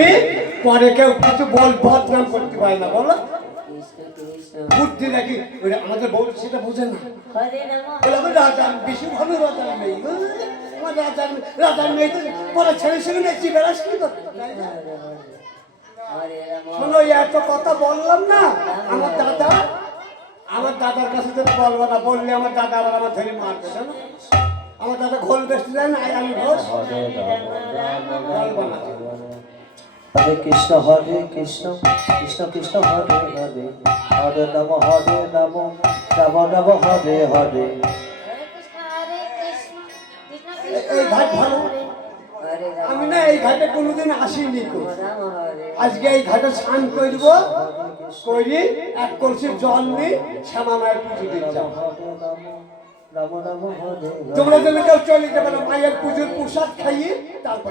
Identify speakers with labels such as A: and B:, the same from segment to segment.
A: তুমি পরে কেউ কিছু বল বদনাম করতে পারে না বলো বুদ্ধি নাকি আমাদের বউ সেটা বোঝে না আমি বেশি ভালো রাজা নেই আমার রাজার রাজার মেয়ে তো বলে ছেলের সঙ্গে মেয়ে চিবেলা শুরু শোনো এত কথা বললাম না আমার দাদা আমার দাদার কাছে তো বলবো না বললে আমার দাদা আবার আমার ধরে মারবে না আমার দাদা ঘোল বেশি দেন আমি ঘোষ বলবো না হরে কৃষ্ণ হরে কৃষ্ণ কৃষ্ণ কৃষ্ণ হরে হরে হরে নম হরে নম নম নম হরে হরে এই ঘাট ভালো আমি না এই ঘাটে কোনোদিন আসিনি আজকে এই ঘাটে স্নান করব করি এক কলসি জল নি শ্যামা মায়ের পুজো দিয়ে যাবো তোমরা যেন কেউ চলে যাবে মায়ের পুজোর প্রসাদ খাইয়ে তারপর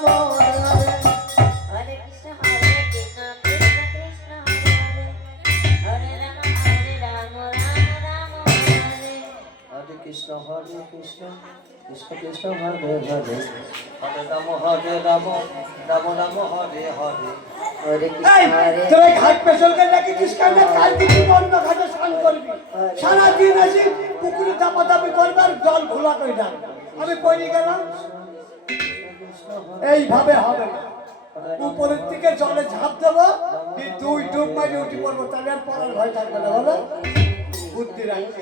A: হরে কৃষ্ণ কৃষ্ণ কৃষ্ণ হরে হরে হরে রাম হরে রাম রাম রাম হরে হরে ঘাট ঘাটে স্নান করবি আসি পুকুরে আর জল আমি এইভাবে হবে না উপরের দিকে জলে ঝাঁপ দেবো দুই ডুব মারি উঠি পড়বো তাহলে আর পড়ার ভয় থাকবে না বলো বুদ্ধি রাখছি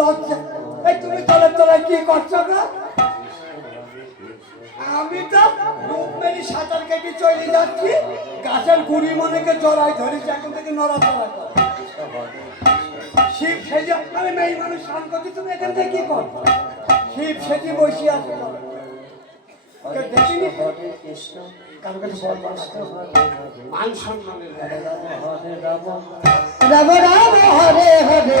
A: লজ্জা এই তুমি তলে তলে কি করছো না আমি তো রূপমেরি সাঁতার কেটে চলে যাচ্ছি গাছের গুড়ি মনেকে জড়াই ধরি এখন থেকে নড়া করে শিব সেজে আমি মেয়ে মানুষ স্নান করছি তুমি এখান থেকে কি কর শিব সেজে বসে আছে দেখিনি কারো কাছে বল মান সম্মানের রাম রাম হরে হরে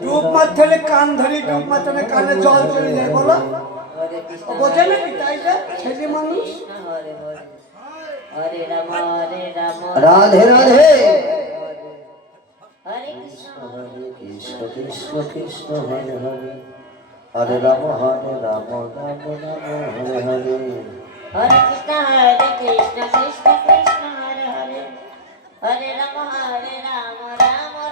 A: ডুব মাধ্যমে কান ধরি ডুব মাধ্যমে কানে জল চলে যায় বলো বোঝে নাকি তাই যে ছেলে মানুষ রাধে রাধে হরে হরে রাম হরে রাম রাম রাম হরে হরে হরে কৃষ্ণ হরে কৃষ্ণ কৃষ্ণ কৃষ্ণ হরে হরে হরে রাম হরে রাম রাম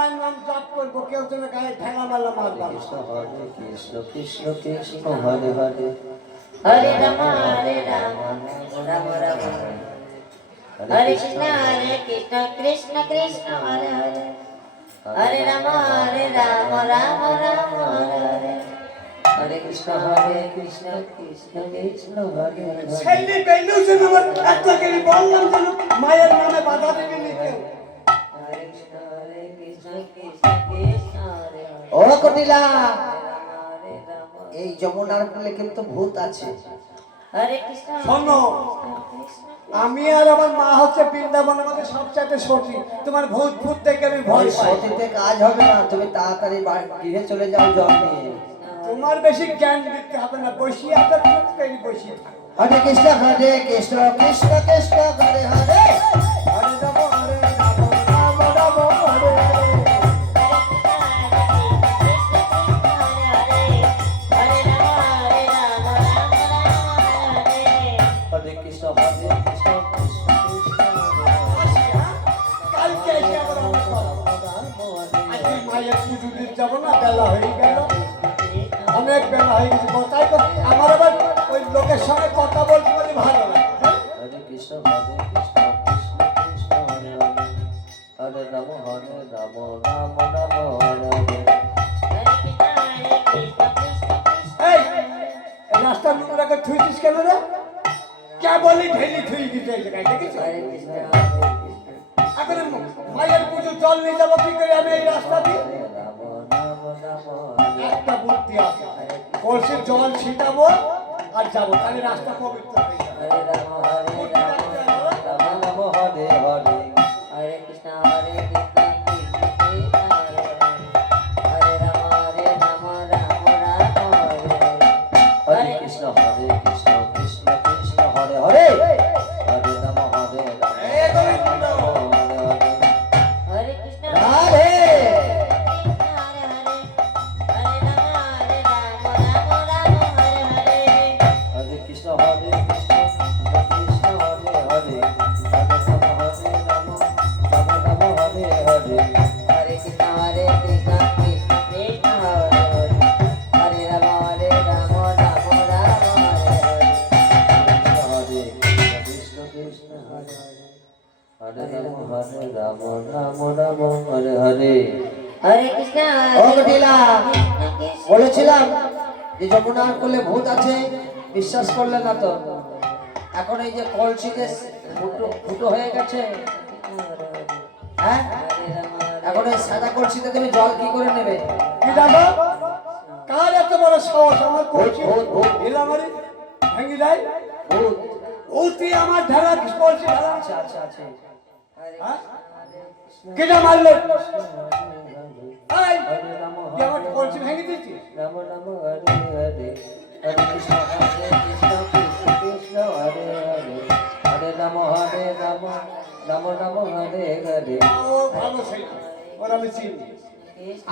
A: সবাই নাম জপ করব কেউ যেন গায়ে ঠেলা মালা মারবা কৃষ্ণ হরে কৃষ্ণ কৃষ্ণ কৃষ্ণ হরে হরে হরে রাম হরে রাম রাম রাম হরে কৃষ্ণ হরে কৃষ্ণ কৃষ্ণ কৃষ্ণ হরে হরে হরে রাম হরে রাম রাম রাম হরে হরে হরে কৃষ্ণ হরে কৃষ্ণ কৃষ্ণ কৃষ্ণ হরে হরে ছেলে বেনু যেন এত করে বললাম যেন মায়ের নামে বাধা দেবে নি কেউ হরে কৃষ্ণ হরে
B: ও কটিলা এই যমুনার কূলে কিন্তু ভূত আছে
A: আমি আর আমার মা হচ্ছে বৃন্দাবন আমাকে সবচাইতে সতী তোমার ভূত ভূত থেকে আমি ভয়
B: সতীতে কাজ হবে না তুমি তাড়াতাড়ি গৃহে চলে যাও জল
A: তোমার বেশি জ্ঞান দিতে হবে না বসি আপনার চুপ করে বসি
B: হরে কৃষ্ণ হরে কৃষ্ণ কৃষ্ণ কৃষ্ণ হরে হরে
A: হয়নি কথাই তো আমার আবার ওই লোকের সঙ্গে কথা বলতে বলে ভালো লাগে হরে কৃষ্ণ হরে কৃষ্ণ কৃষ্ণ কৃষ্ণ হরে হরে রাম হরে রাম রাম রাম হরে এই রাস্তার নোংরাকে থুইছিস কেন রে কে বলি ঢেলি এখন মায়ের পুজো জল নিয়ে যাবো কি করে আমি এই রাস্তা দিয়ে কলসের জল ছিটাবো আর যাবো তাহলে রাস্তা পবিত্র হয়ে যাবে
B: বলেছিলাম যে যমুনার কোলে ভূত আছে বিশ্বাস করলে না তো এখন এই যে কলসিতে ফুটো ফুটো হয়ে গেছে হ্যাঁ ওটা সাদা কলসিতে তুমি জল কি করে নেবে
A: কি কার এত বড় সাহস আমার কলসি ঢিলামারি ভেঙে যায় অতি আমার ঢালা কলসি ঢালা আচ্ছা আচ্ছা আচ্ছা হ্যাঁ? কেটা মারলো ভেঙে দিচ্ছি রাম রাম কৃষ্ণ হরে কৃষ্ণ কৃষ্ণ কৃষ্ণ হরে হরে হরে রাম ভালো সেই ওরা আমি চিনি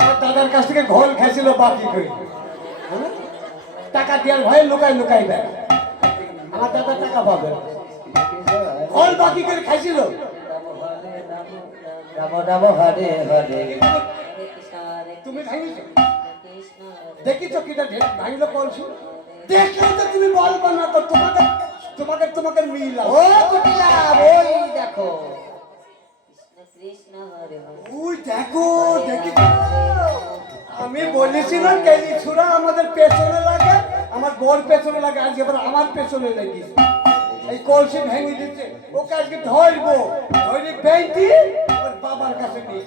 A: আমার দাদার কাছ থেকে ঘোল খেয়েছিল বাকি করে হ্যাঁ? টাকা দেওয়ার ভয়ে লুকাই লুকাই দেয় আমার দাদা টাকা পাবে ঘোল বাকি করে খাইছিল তুমি ভাঙিছো দেখিছো কিটা ভাঙলো কলসু দেখলে তো তুমি বলবো না তো তোমাকে তোমাকে তোমাকে মিল
B: ও কুটিলা ওই দেখো
A: ওই দেখো দেখি আমি বলেছিলাম কেলি ছুরা আমাদের পেছনে লাগে আমার গোল পেছনে লাগে আজকে আবার আমার পেছনে লাগিস এই কলসি ভেঙে দিচ্ছে ওকে আজকে ধরবো ধরে বেঁধি ওর বাবার কাছে নিয়ে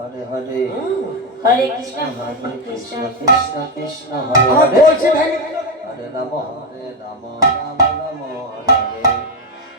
A: হরে হরে হরে কৃষ্ণ হরে কৃষ্ণ কৃষ্ণ কৃষ্ণ হরে হরে রাম হরে রাম রাম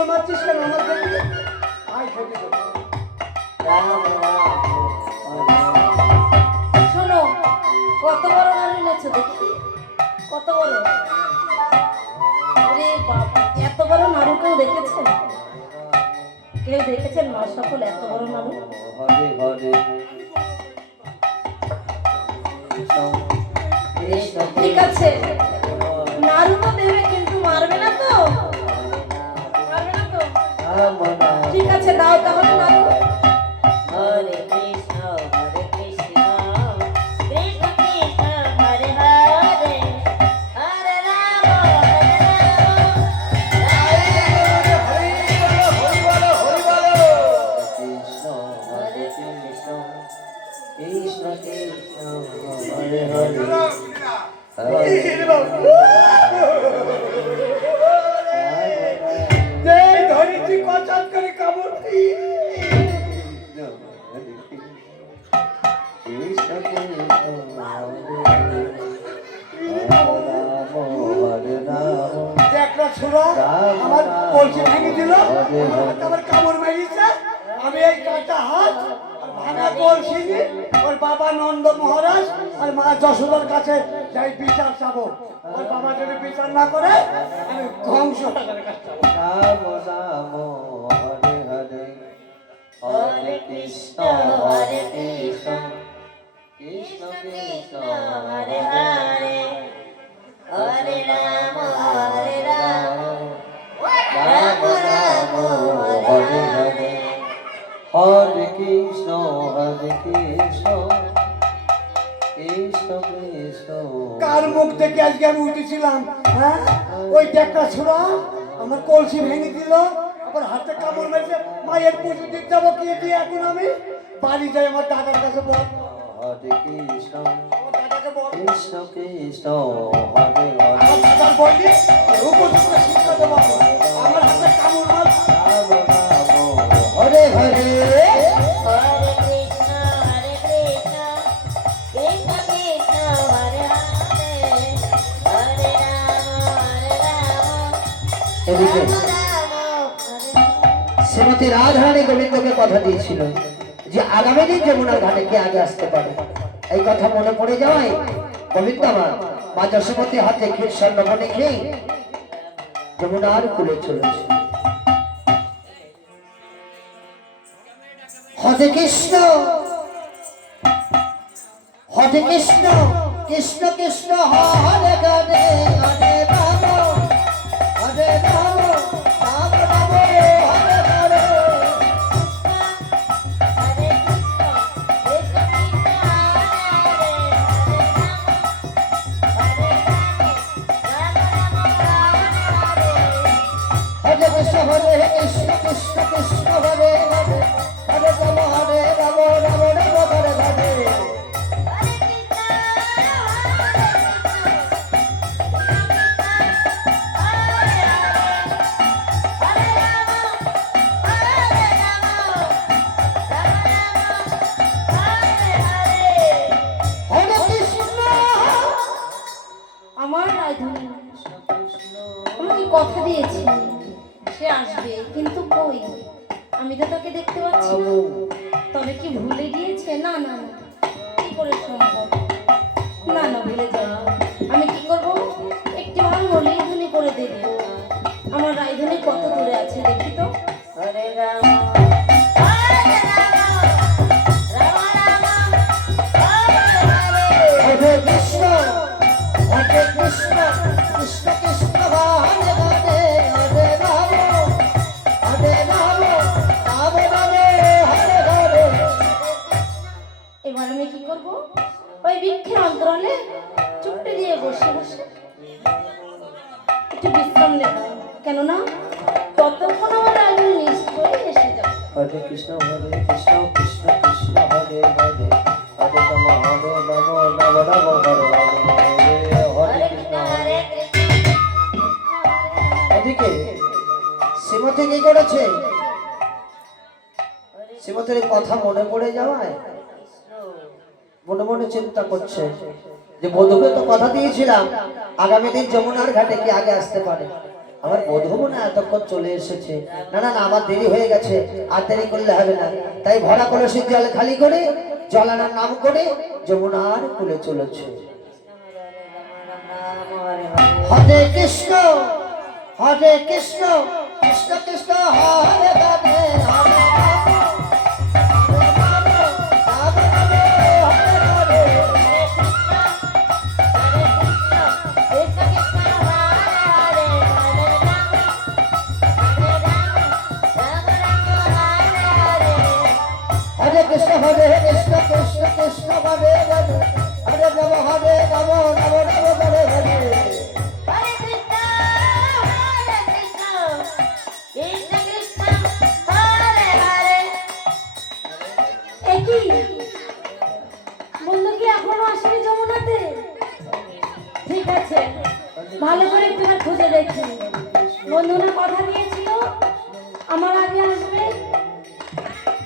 A: আবার মারছিস কেন আমার দেখি আয় খেতে
C: শোনো কত বড় গান এনেছো দেখি কত বড় আরে এত বড় নাড়ু কেউ দেখেছেন কেউ দেখেছেন মা সকল এত বড় নাড়ু ঠিক আছে দাও তাহলে নাও হরে কৃষ্ণ হরে কৃষ্ণ কৃষ্ণ কৃষ্ণ হরে হরে হরে রাম হরে
A: কৃষ্ণ হরে কৃষ্ণ কৃষ্ণ কৃষ্ণ হরে হরে হরে আমি কচাত করে একটা ছোড়া আমার কলসি ভেঙে কামড় মেরেছে আমি এই কাটা হাত আমরা বলছি ওর বাবা নন্দ মহারাজ আর মা যশোদার কাছে যাই বিচার চাব ওর বাবা যদি বিচার না করে আমি ধ্বংস হরে কৃষ্ণ হরে কৃষ্ণ কৃষ্ণ কৃষ্ণ হরে হরে হরে রাম হরে আজকে আমি উঠেছিলাম হ্যাঁ ওই ট্যাকটা ছিল আমার কলসি ভেঙে দিল আমার হাতে কামড় মেরেছে মায়ের পুজো দিতে যাবো কি দিয়ে এখন আমি বাড়ি যাই আমার দাদার কাছে বল হরে হরে
B: শ্রীমতী রাধারানী গোবিন্দকে কথা দিয়েছিল যে আগামী দিন যমুনার ঘাটে কে আগে আসতে পারে এই কথা মনে পড়ে যাওয়ায় গোবিন্দ আমার মা যশোমতী হাতে ক্ষীর স্বর্ণভনে খেয়ে যমুনার কুলে চলেছে
A: হরে কৃষ্ণ হরে কৃষ্ণ কৃষ্ণ কৃষ্ণ হরে গানে হরে রাম হরে রাম esta pessoa né?
C: গরমে কি করব ওই বৃক্ষের অন্তরালে চুপটে দিয়ে বসে বসে একটু বিশ্রাম নেব কেননা ততক্ষণ আমার আমি নিশ্চয়ই এসে যাব হরে কৃষ্ণ হরে কৃষ্ণ কৃষ্ণ কৃষ্ণ হরে হরে হরে তম হরে
B: নম নম নম হরে হরে হরে ওদিকে শ্রীমতী কি করেছে শ্রীমতীর কথা মনে পড়ে যাওয়ায় মনে মনে চিন্তা করছে যে বধুকে তো কথা দিয়েছিলাম আগামী দিন যমুনার ঘাটে কি আগে আসতে পারে আমার বধু মনে এতক্ষণ চলে এসেছে না না না আমার দেরি হয়ে গেছে আর দেরি করলে হবে না তাই ভরা কলসির জল খালি করে জলানার নাম করে যমুনার কুলে চলেছে
A: হরে কৃষ্ণ হরে কৃষ্ণ কৃষ্ণ কৃষ্ণ হরে রাধে হরে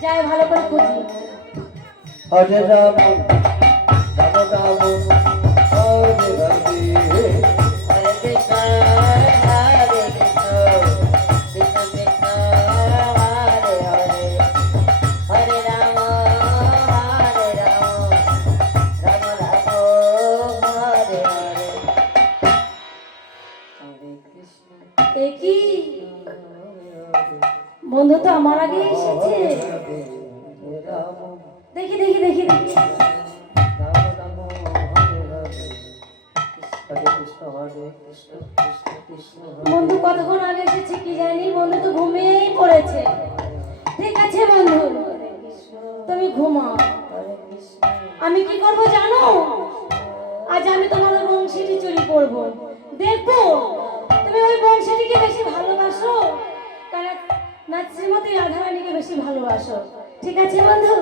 C: যাই ভালো করে খুঁজি হরে রাম রাম রাম ঠিক আছে বন্ধু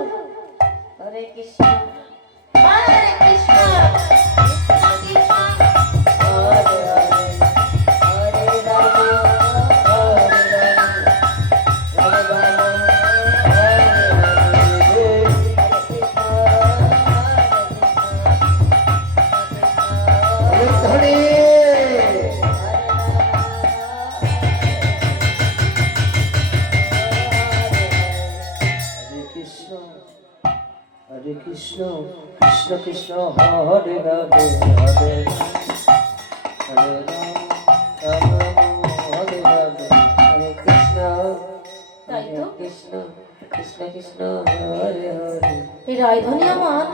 C: রায়ধনী আমার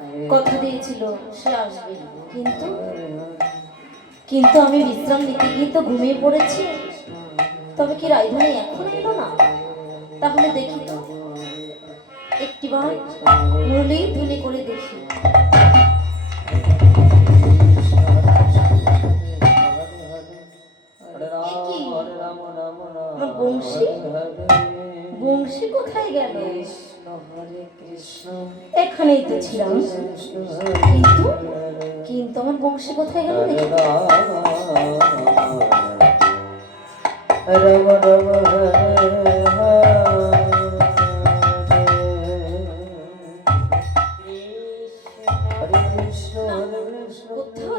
C: হ্যাঁ। কথা দিয়েছিল সে আসবে কিন্তু কিন্তু আমি বিশ্রাম নিতে গিয়ে তো ঘুমিয়ে পড়েছি তবে কি রায়ধনী এখন এলো না তাহলে দেখি তো বার মুরলি ধুলি করে দেখি বংশী বংশী কোথায় গেল এখানেই তো ছিলাম কিন্তু কিন্তু আমার বংশে কোথায় গেল কোথাও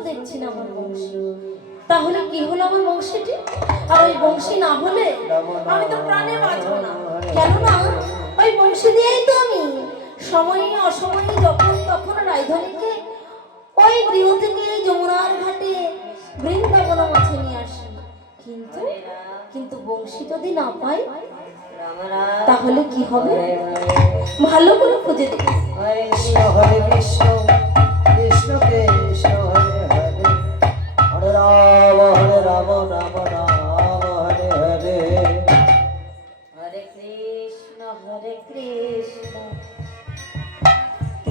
C: দেখছি আমার বংশী তাহলে কি হলো আমার বংশীটি আর ওই বংশী না হলে আমি তো প্রাণে বাঁচবো না কেননা ওই বংশী দিয়েই তো আমি সময়ে অসময়ে যখন তখন রায়ধনীকে ওই গৃহ থেকে যমুনার ঘাটে বৃন্দাবন মাছে নিয়ে আসি কিন্তু কিন্তু বংশী যদি না পাই তাহলে কি হবে ভালো করে খুঁজে দেবে কৃষ্ণ কৃষ্ণ কৃষ্ণ কৃষ্ণ হরে হরে হরে রাম হরে রাম রাম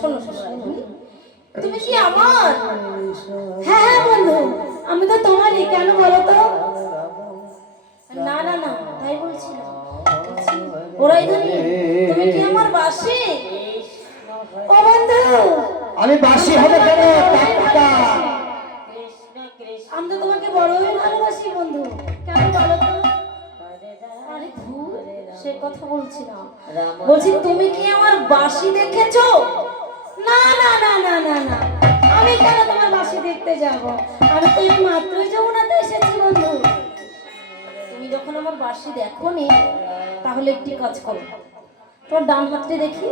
C: শোনো তুমি কি আমার হ্যাঁ হ্যাঁ বন্ধু আমি তো তোমারই কেন বলো তো না না না তাই বলছিলাম ওরাই ধরি তুমি কি আমার বাসি ও বন্ধু
A: আমি বাসি হবে কেন
C: আমি তো তোমাকে বড়ই ভালোবাসি বন্ধু সে কথা বলছি না বলছি তুমি কি আমার বাসি দেখেছো না না না না না না আমি কেন তোমার বাসি দেখতে যাব আমি তো এই মাত্রই যমুনাতে এসেছি বন্ধু তুমি যখন আমার বাসি দেখো নি তাহলে একটি কাজ করো তোমার ডান হাতটি দেখি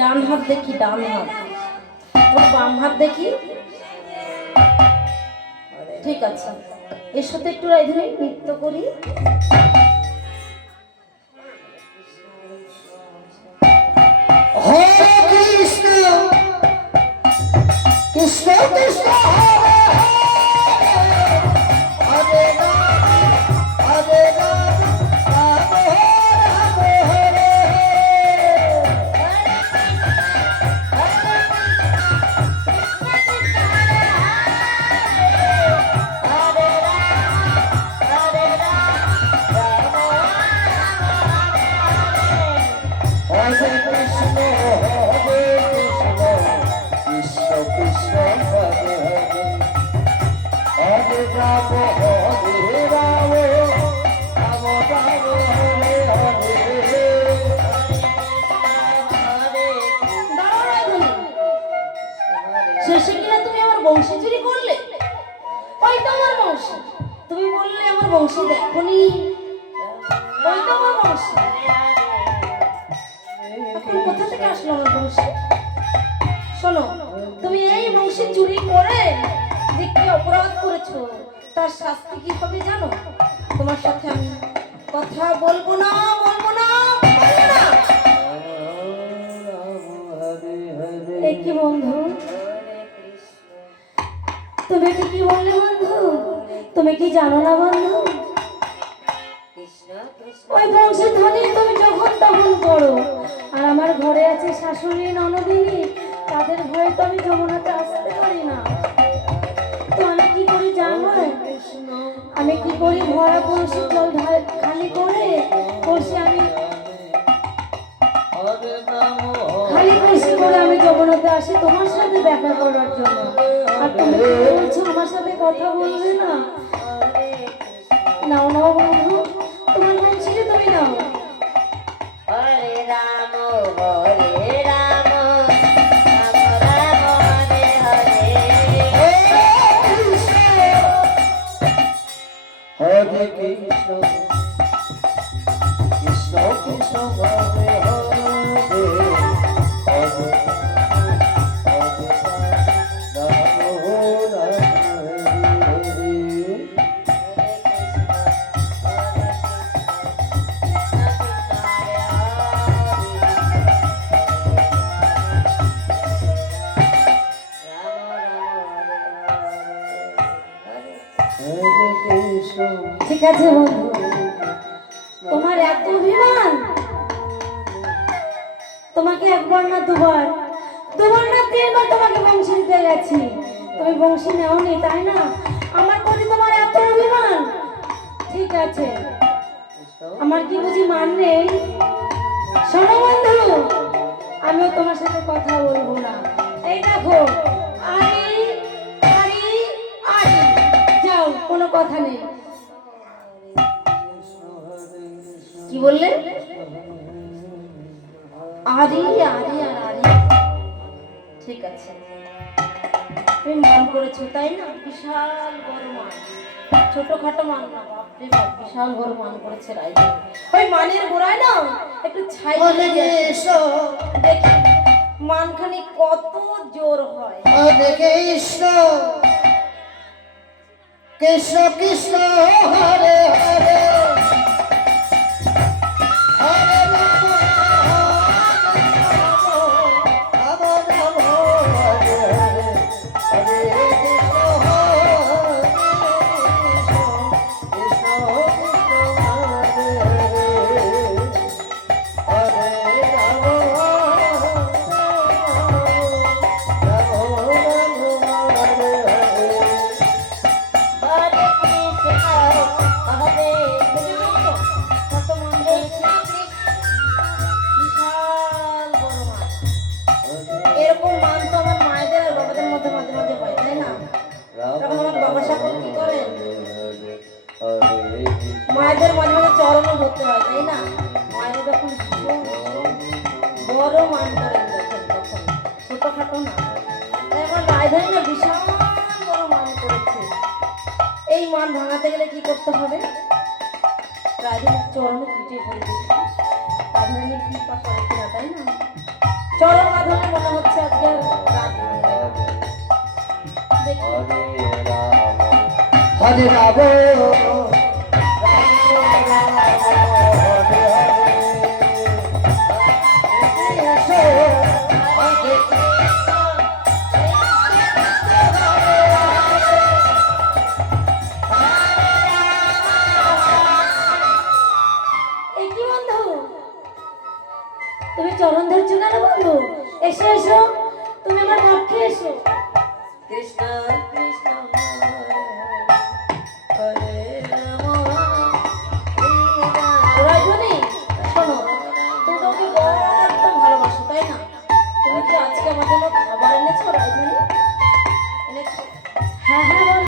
C: ডান হাত দেখি ডান হাত তোমার বাম হাত দেখি ঠিক আছে এর সাথে একটু এখানে নৃত্য করি হরে কৃষ্ণ কৃষ্ণ কৃষ্ণ কি বন্ধু তুমি কি কি বললে বন্ধু তুমি কি জানো না বন্ধু ওই বংশের তুমি যখন তখন করো আর আমার ঘরে আছে শাশুড়ি ননদিনী তাদের ভয়ে তো আমি যমুনাতে আসতে পারি না তো আমি কি করি জানো আমি কি করি ভরা কলসি জল খালি করে কলসি আমি খালি কৃষ্ণ করে আমি জগন্নাথে আসি তোমার সাথে দেখা করার জন্য আর তুমি বলছো আমার সাথে কথা বলবে না নাও নাও বন্ধু তোমার বলছি যে তুমি নাও হরে রাম হরে কৃষ্ণ কৃষ্ণ কৃষ্ণ কথা নেই কি বললেন আরি আরি আর আরি ঠিক আছে তুমি মন করেছো তাই না বিশাল বড় মান ছোটখাটো মান না বাপরে বাপ বিশাল বড় মান করেছে রাই ওই মানের গোড়ায় না একটু ছাই দেখি মানখানি কত জোর হয় দেখে ঈশ্বর কৃষ্ণ কৃষ্ণ হরে হরে না তাই না চরণ মাধবে মনে হচ্ছে আজকে আর হরে রাম